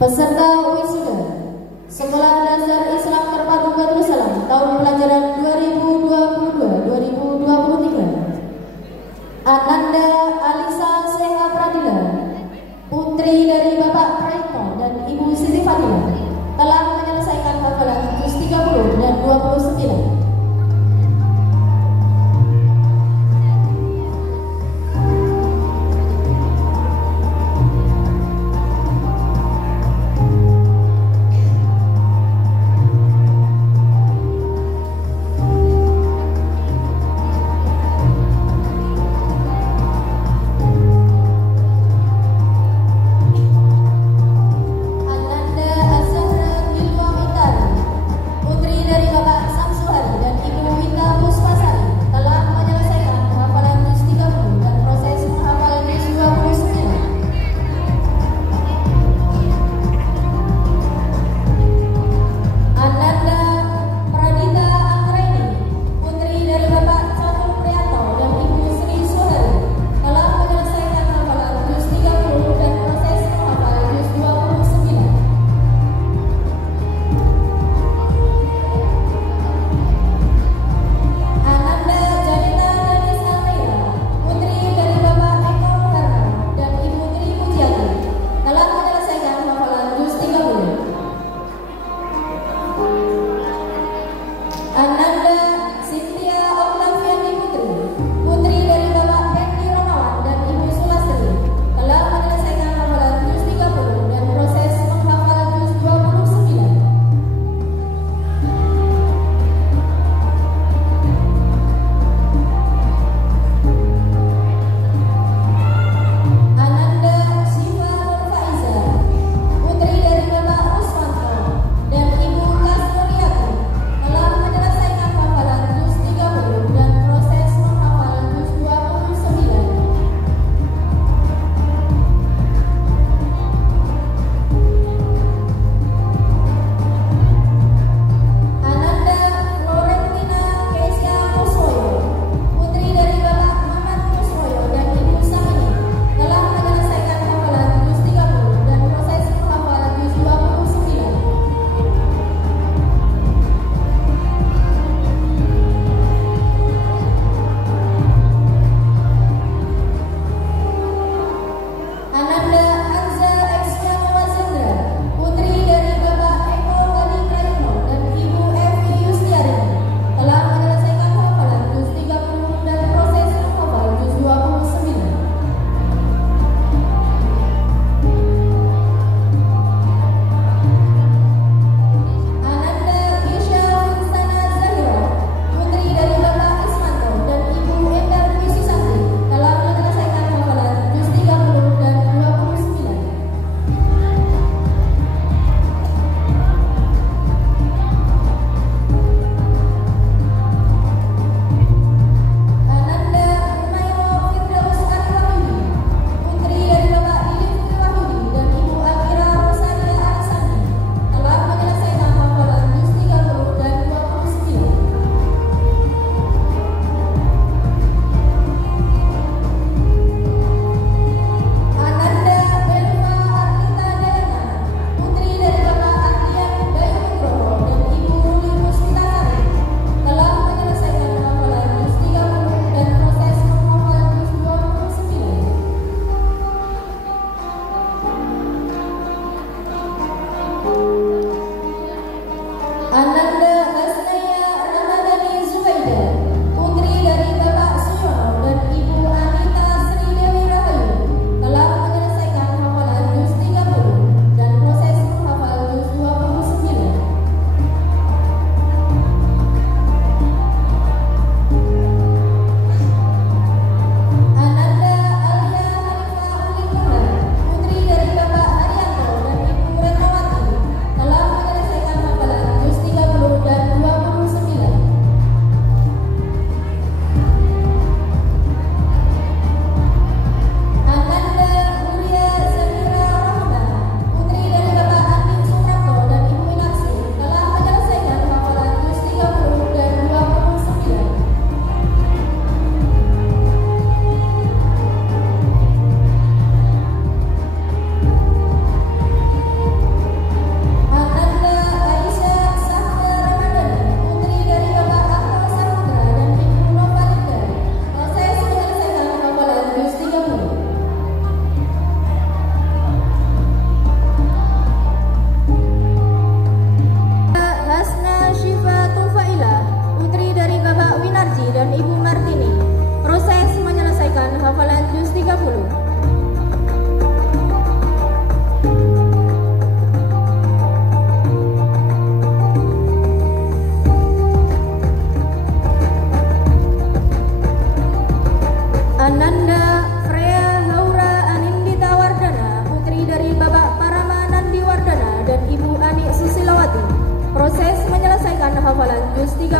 Peserta wisuda Sekolah Dasar Islam Terpadu Badrul Salam tahun pelajaran 2022-2023. Ananda Alisa Seha Pradila, putri dari Bapak Praitno dan Ibu Siti Fadila, telah menyelesaikan hafalan juz 30 dan 29. 30.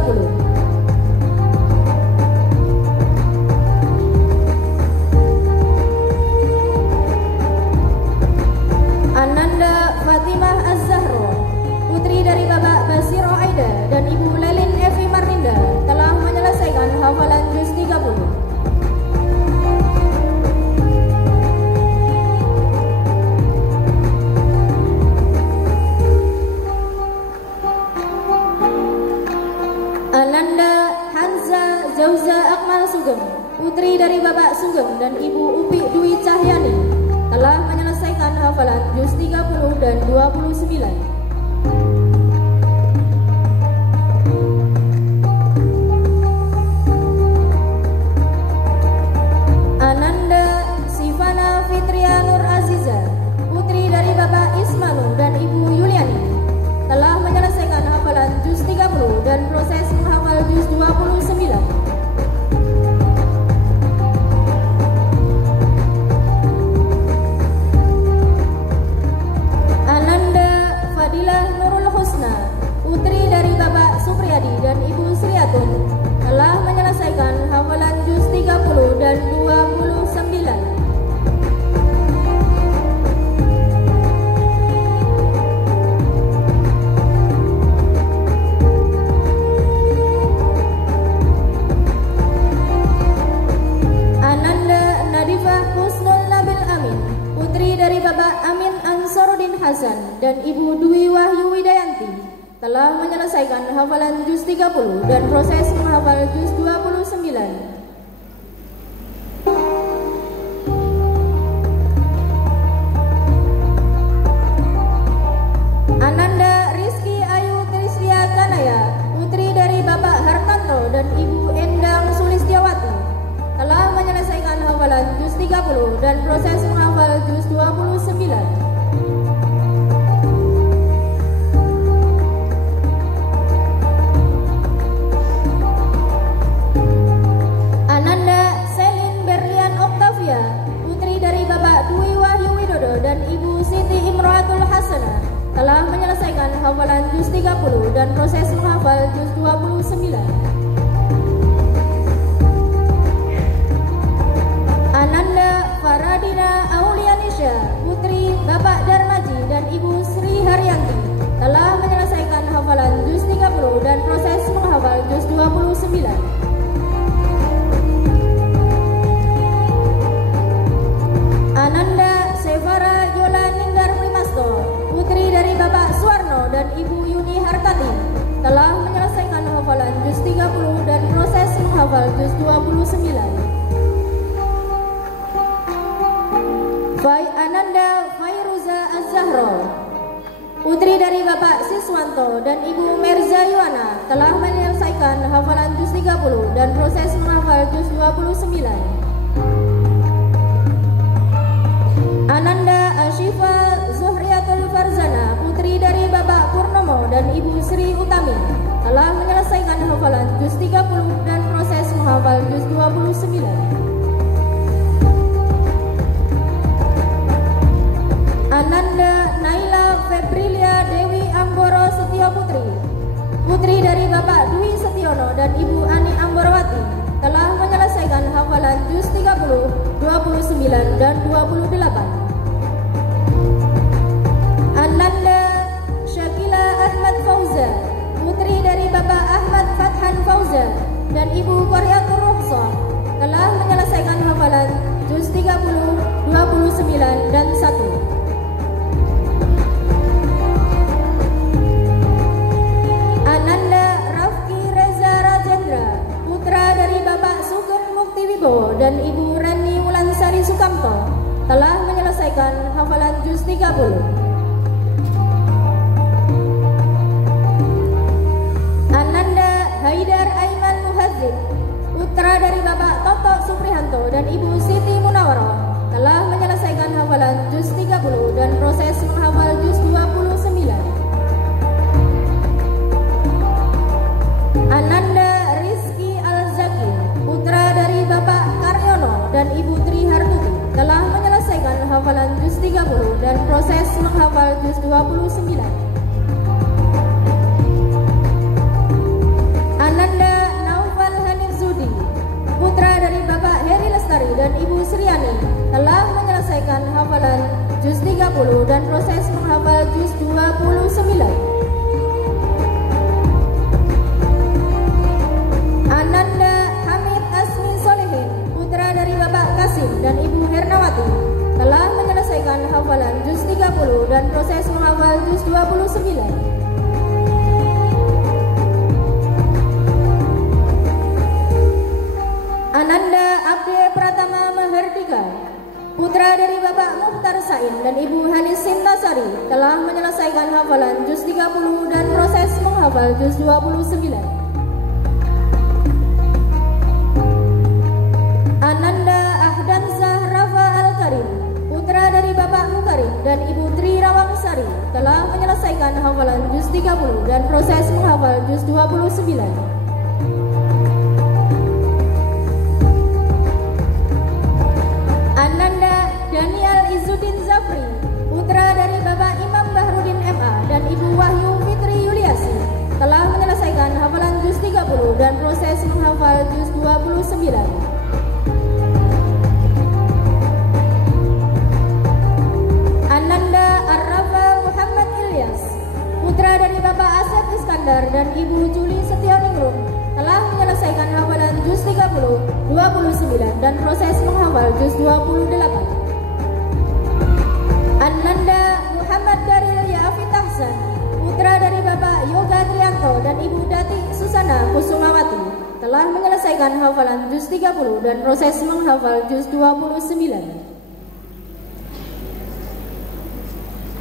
Ananda Fatimah Az-Zahro, putri dari Bapak Basiro Aida dan Ibu Lelin Evi Marninda, telah menyelesaikan hafalan juz 30. Ananda Hanza Zauza Akmal Sugeng, putri dari Bapak Sugeng dan Ibu Upi Dwi Cahyani, telah menyelesaikan hafalan juz 30 dan 29. Ananda Sivana Fitria Nur Aziza, putri dari Bapak Ismanu dan Ibu Yuliani, telah menyelesaikan hafalan juz 30 dan proses menghafal juz 29. Ananda Fadilah Nurul Husna, putri dari Bapak Supriyadi dan Ibu Sriatun, telah menyelesaikan hafalan juz 30 dan 29. Ananda Nadifah Husnul Nabil Amin, putri dari Bapak Amin Ansarudin Hasan dan Ibu Dwi Wahyu Widayanti, telah menyelesaikan hafalan juz 30 dan proses menghafal juz 29. Ananda Rizky Ayu Tristia Kanaya, putri dari Bapak Hartanto dan Ibu Endang Sulistiawati, telah menyelesaikan hafalan juz 30 dan proses menghafal juz 29. Ananda Selin Berlian Oktavia, putri dari Bapak Dwi Wahyu Widodo dan Ibu Siti Imroatul Hasanah, telah menyelesaikan hafalan juz 30 dan proses menghafal juz 29. Ananda Faradina Aulianisha, putri Bapak Darmaji dan Ibu Sri Haryanti, telah menyelesaikan hafalan juz 30 dan proses menghafal juz 29. Ananda Sevara Yola Nindar Primasto, putri dari Bapak Suwarno dan Ibu Yuni Hartati, telah menyelesaikan hafalan juz 30 dan proses menghafal juz 29. Ananda Fairuza Az-Zahro, putri dari Bapak Siswanto dan Ibu Merza Yuwana, telah menyelesaikan hafalan juz 30 dan proses menghafal juz 29. Ananda Ashifa Zuhriyatul Farzana, putri dari Bapak Purnomo dan Ibu Sri Utami, telah menyelesaikan hafalan juz 30 dan proses menghafal juz 29. Ananda Naila Febrilia Dewi Amboro Setio Putri, putri dari Bapak Dwi Setiono dan Ibu Ani Amborowati, telah menyelesaikan hafalan juz 30, 29 dan 28. Ananda Syakila Ahmad Fauza, putri dari Bapak Ahmad Fathan Fauza dan Ibu Qoriatur Rukhsah, telah menyelesaikan hafalan juz 30, 29 dan 1. Ananda Rafki Reza Rajendra, putra dari Bapak Sugeng Mukti Wibowo dan Ibu Rani Wulansari Sukamto, telah menyelesaikan hafalan juz 30. Ananda Haidar Aiman Muhadzib, putra dari Bapak Toto Suprihanto dan Ibu Siti Munawaro, telah menyelesaikan hafalan juz 30 dan proses menghafal juz 29. Ananda Rizky Al-Zaki, putra dari Bapak Karyono dan Ibu Tri Hartuti, telah menyelesaikan hafalan juz 30 dan proses menghafal juz 29. putra dari Bapak Heri Lestari dan Ibu Sriani, telah menyelesaikan hafalan juz 30 dan proses menghafal juz 29. Ananda Hamid Asmi Solehin, putra dari Bapak Kasim dan Ibu Hernawati, telah menyelesaikan hafalan juz 30 dan proses menghafal juz 29. Ananda Abdi Pratama Mahardika, putra dari Bapak Mukhtar Sain dan Ibu Halis Sintasari, telah menyelesaikan hafalan juz 30 dan proses menghafal juz 29. Ananda Ahdan Zahrafa Al-Karim, putra dari Bapak Mukarim dan Ibu Tri Rawangsari, telah menyelesaikan hafalan juz 30 dan proses menghafal juz 29. Ananda Daniel Izzuddin Zafri, putra dari Bapak Imam Bahrudin MA dan Ibu Wahyu Fitri Yuliasi, telah menyelesaikan hafalan juz 30 dan proses menghafal juz 29. Ananda Arrafa Muhammad Ilyas, putra dari Bapak Asep Iskandar dan Ibu Juli Setioningrum, telah menyelesaikan hafalan juz 30, 29 dan proses menghafal juz 28. Ananda Muhammad Daril Yafit Ahsan, putra dari Bapak Yoga Trianto dan Ibu Dati Susana Kusumawati, telah menyelesaikan hafalan juz 30 dan proses menghafal juz 29.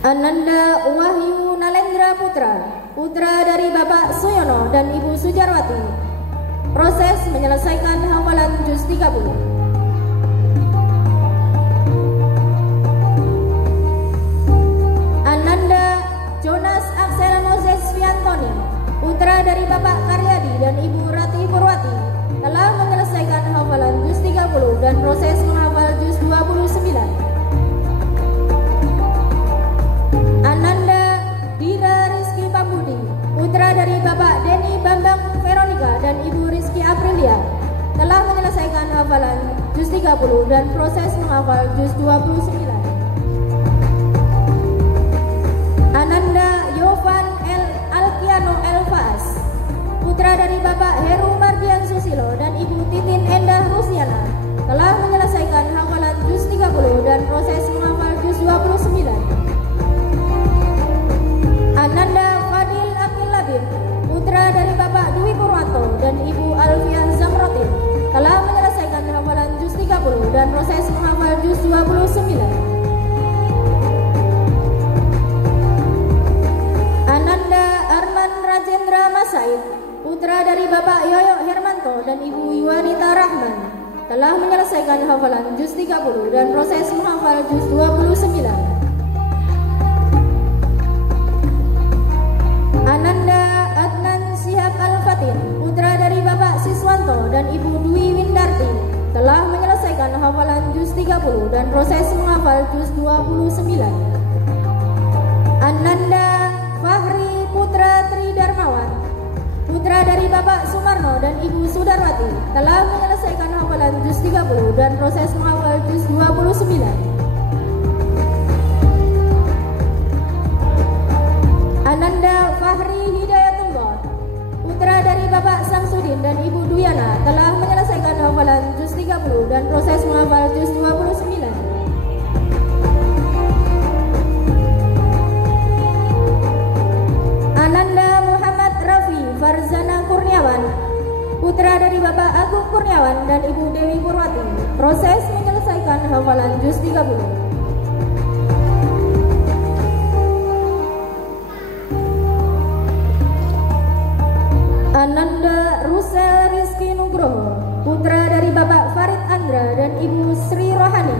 Ananda Wahyu Nalendra Putra, putra dari Bapak Suyono dan Ibu Sujarwati, proses menyelesaikan hafalan juz 30. Ananda Jonas Axel Moses Fiantoni, putra dari Bapak Karyadi dan Ibu Rati Purwati, telah menyelesaikan hafalan juz 30 dan proses menghafal juz 29. Ananda Dira Rizky Pambudi, putra dari Bapak Denny Bambang Veronica dan Ibu Rizky Aprilia, telah menyelesaikan hafalan juz 30 dan proses menghafal juz 29. Ananda Yovan Alkiano Elfaas, putra dari Bapak Heru Mardian Susilo dan Ibu Titin Endah Rusiana, telah menyelesaikan hafalan juz 30 dan proses menghafal juz 29. Ananda Fadil Akil Labib, putra dari Bapak Dwi Purwanto dan Ibu Alfian Zamrotin, telah menyelesaikan hafalan juz 30 dan proses menghafal juz 29. Ananda Arman Rajendra Masaid, putra dari Bapak Yoyo Hermanto dan Ibu Yuwanita Rahman, telah menyelesaikan hafalan juz 30 dan proses menghafal juz 29. Ananda Adnan Syihab Al-Fatin, putra dari Bapak Siswanto dan Ibu Dwi Windarti, telah menyelesaikan hafalan juz 30 dan proses menghafal juz 29. Ananda Fahri Putra Tri Darmawan, putra dari Bapak Sumarno dan Ibu Sudarwati, telah menyelesaikan hafalan juz 30 dan proses menghafal juz 29. Ananda Fahri Hidayatullah, putra dari Bapak Samsudin dan Ibu Duyana, telah menyelesaikan hafalan juz 30 dan proses menghafal juz 29. Ananda Muhammad Rafi Farzana Kurniawan, putra dari Bapak Agung Kurniawan dan Ibu Dewi Purwati, proses menyelesaikan hafalan juz 30. Ananda Rusel Rizky Nugroho, putra dari Bapak Farid Andra dan Ibu Sri Rohani,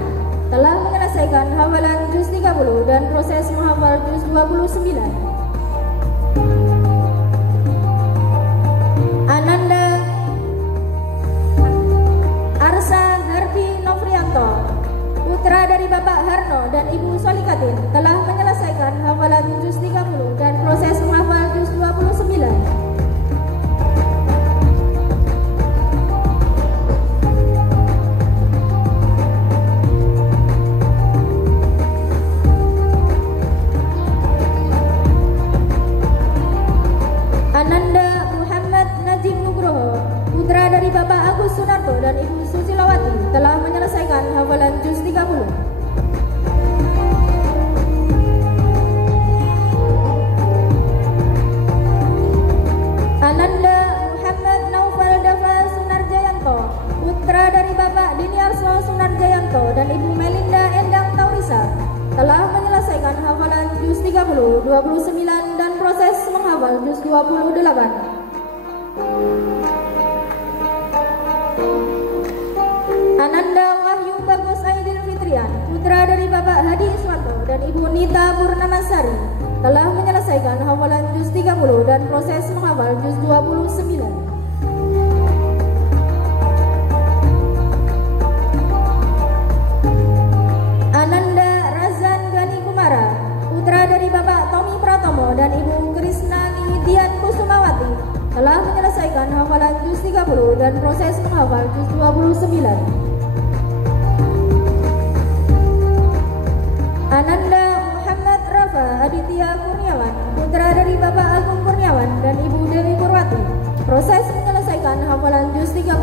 telah menyelesaikan hafalan juz 30 dan proses menghafal juz 29. Ananda Arsa Hardi Novrianto, putra dari Bapak Harno dan Ibu Solikatin, telah menyelesaikan hafalan juz 30 dan proses menghafal juz 29. telah menyelesaikan hafalan juz 30, 29 dan proses menghafal juz 28. Ananda Wahyu Bagus Aidil Fitrian, putra dari Bapak Hadi Iswanto dan Ibu Nita Purnamasari, telah menyelesaikan hafalan juz 30 dan proses menghafal juz 29. Ananda Razan Gani Kumara, putra dari Bapak Tommy Pratomo dan Ibu Krisnani Dian Kusumawati, telah menyelesaikan hafalan juz 30 dan proses menghafal juz 29. Ananda Muhammad Rafa Aditya Kurniawan, putra dari Bapak Agung Kurniawan dan Ibu Dewi Purwati, proses menyelesaikan hafalan juz 30.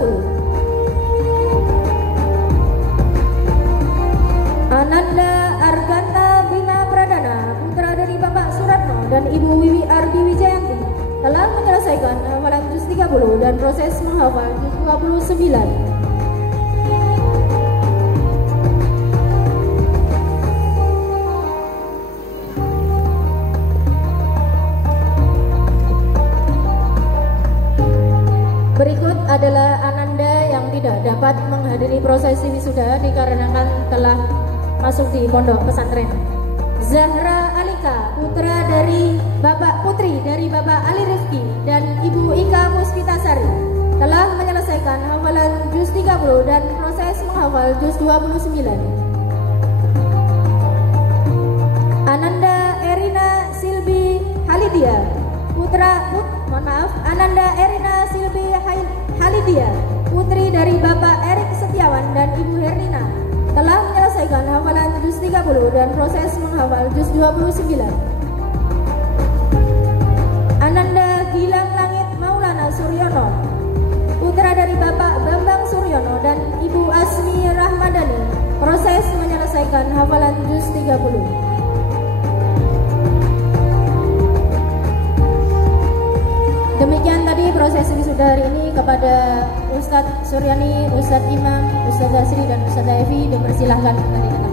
Ananda Arganta Bima Pradana, putra dari Bapak Suratno dan Ibu Wiwi Ardi Wijayanti, telah menyelesaikan hafalan juz 30 dan proses menghafal juz 29. Berikut adalah Ananda yang tidak dapat menghadiri prosesi wisuda dikarenakan telah masuk di pondok pesantren. Zahra Alika, putri dari Bapak Ali Rifki dan Ibu Ika Puspitasari, telah menyelesaikan hafalan juz 30 dan proses menghafal juz 29. Ananda Erina Silbi Halidia, Ananda Erina Silbi Halidia, putri dari Bapak Erik Setiawan dan Ibu Hernina, telah menyelesaikan hafalan juz 30 dan proses menghafal juz 29. Ananda Gilang Langit Maulana Suryono, putra dari Bapak Bambang Suryono dan Ibu Asmi Rahmadani, proses menyelesaikan hafalan juz 30. Demikian tadi proses wisuda hari ini. Kepada Ustadz Suryani, Ustadz Imam, Ustadz Asri dan Ustadz Evi dipersilahkan kembali ke tempat.